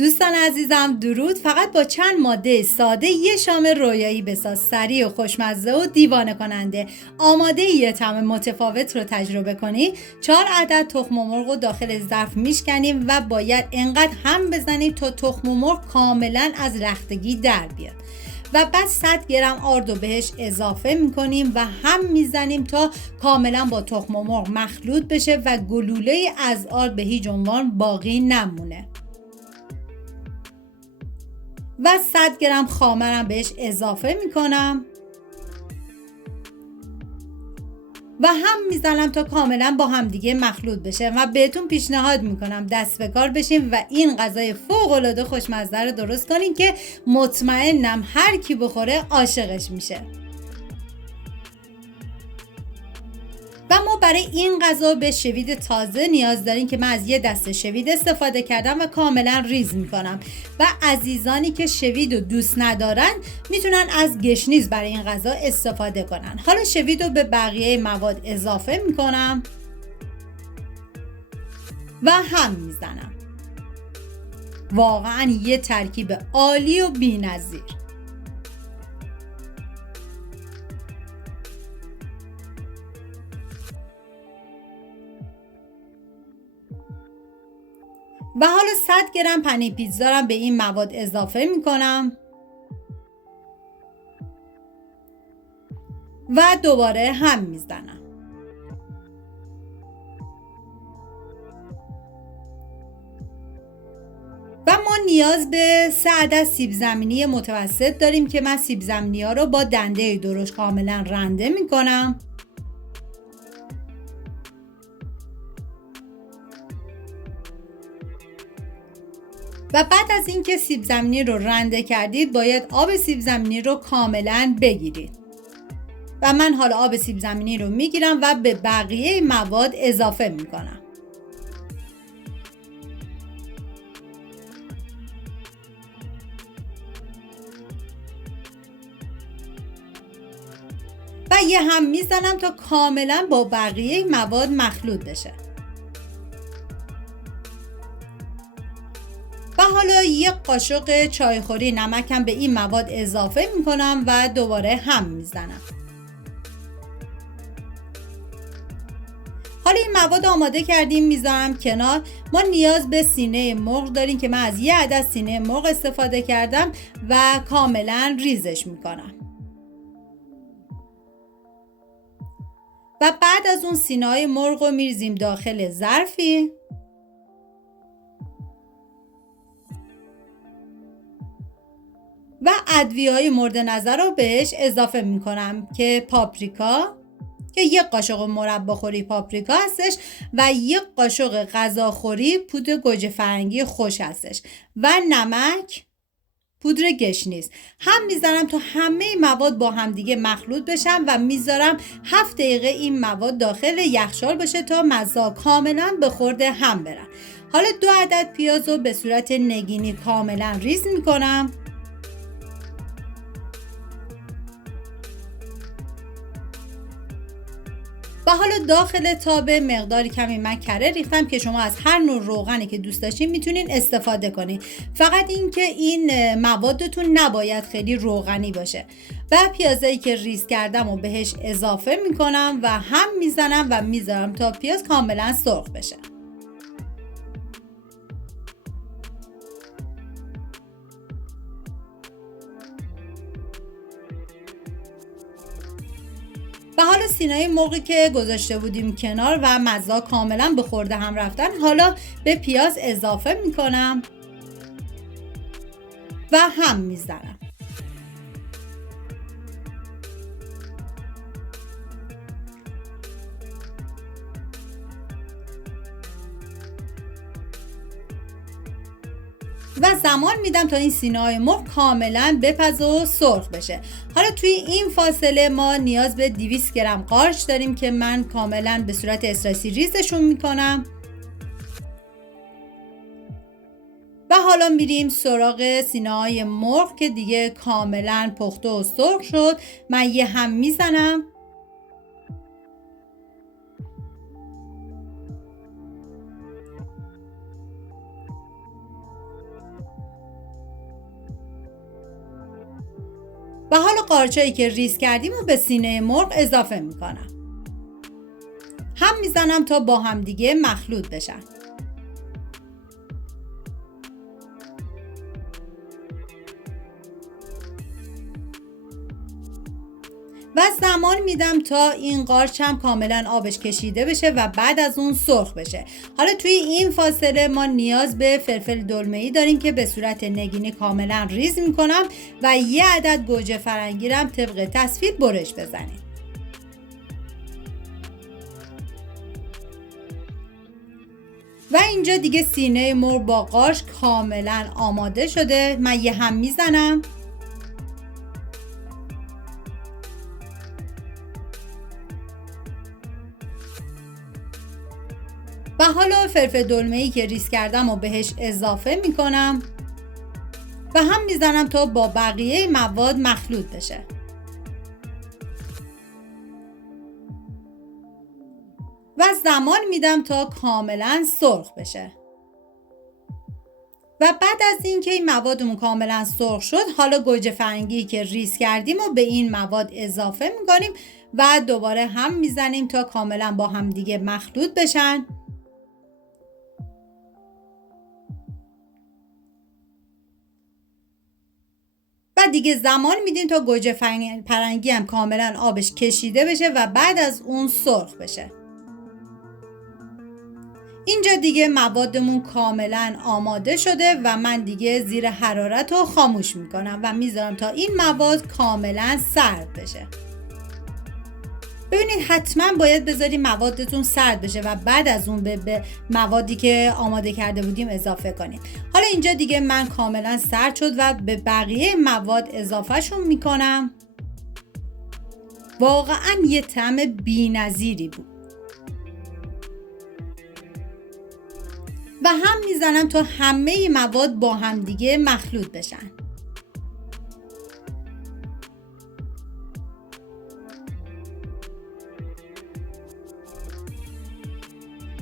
دوستان عزیزم درود. فقط با چند ماده ساده یه شام رویایی بساز، سریع و خوشمزه و دیوانه کننده. آماده یه طعم متفاوت رو تجربه کنی. 4 عدد تخم مرغ رو داخل ظرف میشکنیم و باید انقدر هم بزنیم تا تخم مرغ کاملا از رختگی در بیاد و بعد 100 گرم آرد رو بهش اضافه میکنیم و هم میزنیم تا کاملا با تخم مرغ مخلوط بشه و گلوله از آرد به هیچ عنوان باقی نمونه. و 100 گرم خامرم بهش اضافه میکنم و هم میزنم تا کاملا با هم دیگه مخلوط بشه و بهتون پیشنهاد میکنم دست به کار بشین و این غذای فوق العاده خوشمزه رو درست کنین که مطمئنم هر کی بخوره عاشقش میشه. و ما برای این غذا به شوید تازه نیاز داریم که من از یه دسته شوید استفاده کردم و کاملا ریز میکنم و عزیزانی که شوید رو دوست ندارن میتونن از گشنیز برای این غذا استفاده کنن. حالا شوید رو به بقیه مواد اضافه میکنم و هم میزنم. واقعا یه ترکیب عالی و بی‌نظیر. و حالا 100 گرم پنیر پیتزا رو به این مواد اضافه میکنم و دوباره هم میزنم. و ما نیاز به 3 عدد سیب زمینی متوسط داریم که من سیب زمینی ها رو با دنده درشت کاملا رنده میکنم و بعد از اینکه سیب زمینی رو رنده کردید باید آب سیب زمینی رو کاملا بگیرید و من حالا آب سیب زمینی رو میگیرم و به بقیه مواد اضافه میکنم. و یه هم میزنم تا کاملا با بقیه مواد مخلوط بشه. و حالا یک قاشق چایخوری نمکم به این مواد اضافه میکنم و دوباره هم میزنم. حالا این مواد آماده کردیم میذارم کنار. ما نیاز به سینه مرغ داریم که من از یه عدد سینه مرغ استفاده کردم و کاملا ریزش میکنم. و بعد از اون سینه های مرغ رو میریزیم داخل ظرفی و ادویه‌های مورد نظر رو بهش اضافه میکنم که پاپریکا که یک قاشق مرباخوری پاپریکا هستش و یک قاشق غذاخوری پودر گوجه فرنگی خوش هستش و نمک، پودر گشنیز. هم میذارم تا همه مواد با هم دیگه مخلوط بشن و میذارم 7 دقیقه این مواد داخل یخچال باشه تا مزه کاملا به خورد هم برن. حالا 2 عدد پیاز رو به صورت نگینی کاملا ریز میکنم و حالا داخل تابه مقداری کمی من کره ریختم که شما از هر نوع روغنی که دوست داشتین میتونین استفاده کنین. فقط اینکه این موادتون نباید خیلی روغنی باشه. و پیازایی که ریز کردم و بهش اضافه میکنم و هم میزنم و میذارم تا پیاز کاملا سرخ بشه. و حالا سینه‌های مرغی که گذاشته بودیم کنار و مزه کاملا به خورده هم رفتن، حالا به پیاز اضافه میکنم و هم میزنم. و زمان میدم تا این سینه‌های مرغ کاملا بپزه و سرخ بشه. حالا توی این فاصله ما نیاز به 200 گرم قارچ داریم که من کاملا به صورت اسلایسی ریزشون میکنم و حالا میریم سراغ سینه‌های مرغ که دیگه کاملا پخته و سرخ شد. من یه هم میزنم و حالا قارچایی که ریز کردیم رو به سینه مرغ اضافه میکنم. هم میزنم تا با هم دیگه مخلوط بشن. و زمان میدم تا این قارچ هم کاملا آبش کشیده بشه و بعد از اون سرخ بشه. حالا توی این فاصله ما نیاز به فلفل دلمه‌ای داریم که به صورت نگینی کاملا ریز میکنم و یه عدد گوجه فرنگی رو هم طبق تصویر برش بزنیم. و اینجا دیگه سینه مرغ با قارچ کاملا آماده شده. من یه هم میزنم و حالا فلفل دلمه‌ای که ریز کردم و بهش اضافه میکنم و هم میزنم تا با بقیه مواد مخلوط بشه. و زمان میدم تا کاملا سرخ بشه. و بعد از اینکه این موادمون کاملا سرخ شد، حالا گوجه فرنگی که ریز کردیم و به این مواد اضافه میکنیم و دوباره هم میزنیم تا کاملا با هم دیگه مخلوط بشن. و دیگه زمان میدیم تا گوجه فرنگی هم کاملا آبش کشیده بشه و بعد از اون سرخ بشه. اینجا دیگه موادمون کاملا آماده شده و من دیگه زیر حرارت رو خاموش میکنم و میذارم تا این مواد کاملا سرد بشه. ببینید حتما باید بذاریم موادتون سرد بشه و بعد از اون به موادی که آماده کرده بودیم اضافه کنیم. حالا اینجا دیگه من کاملا سرد شد و به بقیه مواد اضافه شون میکنم. واقعا یه طعم بی‌نظیری بود. و هم میزنم تا همه مواد با هم دیگه مخلوط بشن.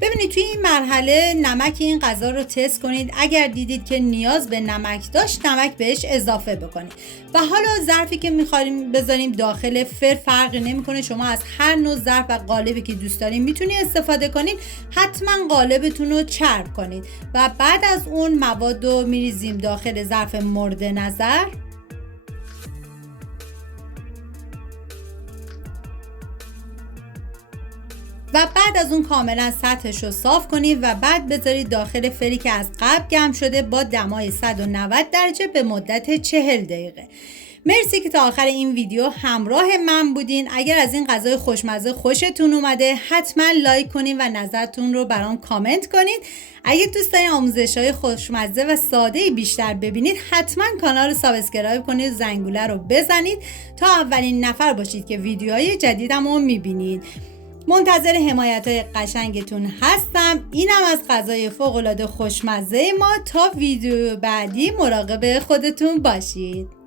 ببینید توی این مرحله نمک این غذا رو تست کنید. اگر دیدید که نیاز به نمک داشت نمک بهش اضافه بکنید. و حالا ظرفی که می‌خوایم بذاریم داخل فرقی نمی‌کنه. شما از هر نوع ظرف و قالبی که دوست دارین میتونید استفاده کنید. حتما قالبتون رو چرب کنید و بعد از اون مواد رو میریزیم داخل ظرف مورد نظر. و بعد از اون کاملا سطحش رو صاف کنید و بعد بذارید داخل فری که از قبل گرم شده با دمای 190 درجه به مدت 40 دقیقه. مرسی که تا آخر این ویدیو همراه من بودین. اگر از این غذای خوشمزه خوشتون اومده حتما لایک کنید و نظرتون رو برام کامنت کنید. اگه دوست دارین آموزش‌های خوشمزه و ساده بیشتر ببینید حتما کانال رو سابسکرایب کنید و زنگوله رو بزنید تا اولین نفر باشید که ویدیوهای جدیدم رو میبینید. منتظر حمایت‌های قشنگتون هستم. اینم از غذای فوق‌العاده خوشمزه ما. تا ویدیو بعدی مراقب خودتون باشید.